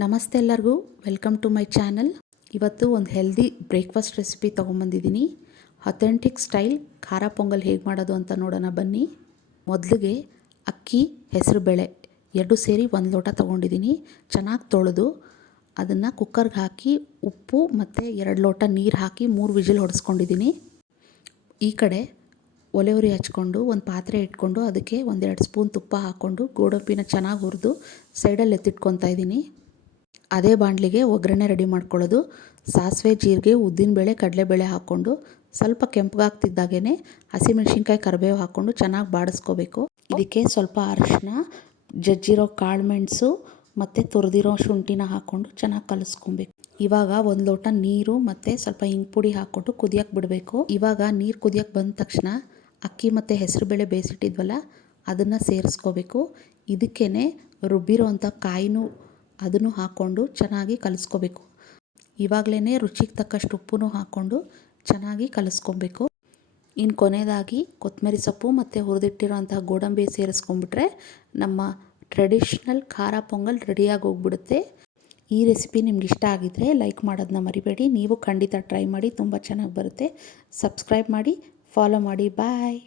ನಮಸ್ತೆ ಎಲ್ಲರಿಗೂ, welcome to my channel. ಇವತ್ತು ಒಂದು ಹೆಲ್ದಿ ಬ್ರೇಕ್ಫಾಸ್ಟ್ ರೆಸಿಪಿ ತೊಗೊಂಬಂದಿದ್ದೀನಿ. ಅಥೆಂಟಿಕ್ ಸ್ಟೈಲ್ ಖಾರ ಪೊಂಗಲ್ ಹೇಗೆ ಮಾಡೋದು ಅಂತ ನೋಡೋಣ ಬನ್ನಿ. ಮೊದಲಿಗೆ ಅಕ್ಕಿ, ಹೆಸರುಬೇಳೆ ಎರಡು ಸೇರಿ 1 ಲೋಟ ತೊಗೊಂಡಿದ್ದೀನಿ. ಚೆನ್ನಾಗಿ ತೊಳೆದು ಅದನ್ನು ಕುಕ್ಕರ್ಗೆ ಹಾಕಿ ಉಪ್ಪು ಮತ್ತು 2 ಲೋಟ ನೀರು ಹಾಕಿ 3 ವಿಜಿಲ್ ಹೊಡೆಸ್ಕೊಂಡಿದ್ದೀನಿ. ಈ ಕಡೆ ಒಲೆ ಉರಿ ಹಚ್ಕೊಂಡು ಒಂದು ಪಾತ್ರೆ ಇಟ್ಕೊಂಡು ಅದಕ್ಕೆ 1-2 ಸ್ಪೂನ್ ತುಪ್ಪ ಹಾಕ್ಕೊಂಡು ಗೋಡಂಬಿನ ಚೆನ್ನಾಗಿ ಹುರಿದು ಸೈಡಲ್ಲಿ ಎತ್ತಿಟ್ಕೊತಾ ಇದ್ದೀನಿ. ಅದೇ ಬಾಣಲಿಗೆ ಒಗ್ಗರಣೆ ರೆಡಿ ಮಾಡ್ಕೊಳ್ಳೋದು. ಸಾಸಿವೆ, ಜೀರಿಗೆ, ಉದ್ದಿನಬೇಳೆ, ಕಡಲೆಬೇಳೆ ಹಾಕ್ಕೊಂಡು ಸ್ವಲ್ಪ ಕೆಂಪಗಾಗ್ತಿದ್ದಾಗೇ ಹಸಿಮೆಣ್ಸಿನ್ಕಾಯಿ, ಕರಿಬೇವು ಹಾಕ್ಕೊಂಡು ಚೆನ್ನಾಗಿ ಬಾಡಿಸ್ಕೋಬೇಕು. ಇದಕ್ಕೆ ಸ್ವಲ್ಪ ಅರಿಶಿನ, ಜಜ್ಜಿರೋ ಕಾಳುಮೆಣಸು ಮತ್ತು ತುರಿದಿರೋ ಶುಂಠಿನ ಹಾಕ್ಕೊಂಡು ಚೆನ್ನಾಗಿ ಕಲಿಸ್ಕೊಬೇಕು. ಇವಾಗ 1 ಲೋಟ ನೀರು ಮತ್ತು ಸ್ವಲ್ಪ ಹಿಂಗೆ ಪುಡಿ ಹಾಕ್ಕೊಂಡು ಕುದಿಯೋಕ್ಕೆ ಬಿಡಬೇಕು. ಇವಾಗ ನೀರು ಕುದಿಯೋಕ್ಕೆ ಬಂದ ತಕ್ಷಣ ಅಕ್ಕಿ ಮತ್ತು ಹೆಸರುಬೇಳೆ ಬೇಯಿಸಿಟ್ಟಿದ್ವಲ್ಲ ಅದನ್ನು ಸೇರಿಸ್ಕೋಬೇಕು. ಇದಕ್ಕೇ ರುಬ್ಬಿರೋ ಅಂಥ ಕಾಯಿನೂ ಅದನ್ನು ಹಾಕ್ಕೊಂಡು ಚೆನ್ನಾಗಿ ಕಲಿಸ್ಕೋಬೇಕು. ಇವಾಗಲೇ ರುಚಿಗೆ ತಕ್ಕಷ್ಟು ಉಪ್ಪು ಹಾಕ್ಕೊಂಡು ಚೆನ್ನಾಗಿ ಕಲಿಸ್ಕೊಬೇಕು. ಇನ್ನು ಕೊನೆಯದಾಗಿ ಕೊತ್ತಂಬರಿ ಸೊಪ್ಪು ಮತ್ತು ಹುರಿದಿಟ್ಟಿರೋ ಅಂಥ ಗೋಡಂಬಿ ಸೇರಿಸ್ಕೊಂಡ್ಬಿಟ್ರೆ ನಮ್ಮ ಟ್ರೆಡಿಷ್ನಲ್ ಖಾರ ಪೊಂಗಲ್ ರೆಡಿಯಾಗಿ ಹೋಗ್ಬಿಡುತ್ತೆ. ಈ ರೆಸಿಪಿ ನಿಮ್ಗೆ ಇಷ್ಟ ಆಗಿದ್ದರೆ ಲೈಕ್ ಮಾಡೋದನ್ನ ಮರಿಬೇಡಿ. ನೀವು ಖಂಡಿತ ಟ್ರೈ ಮಾಡಿ, ತುಂಬ ಚೆನ್ನಾಗಿ ಬರುತ್ತೆ. ಸಬ್ಸ್ಕ್ರೈಬ್ ಮಾಡಿ, ಫಾಲೋ ಮಾಡಿ. ಬಾಯ್.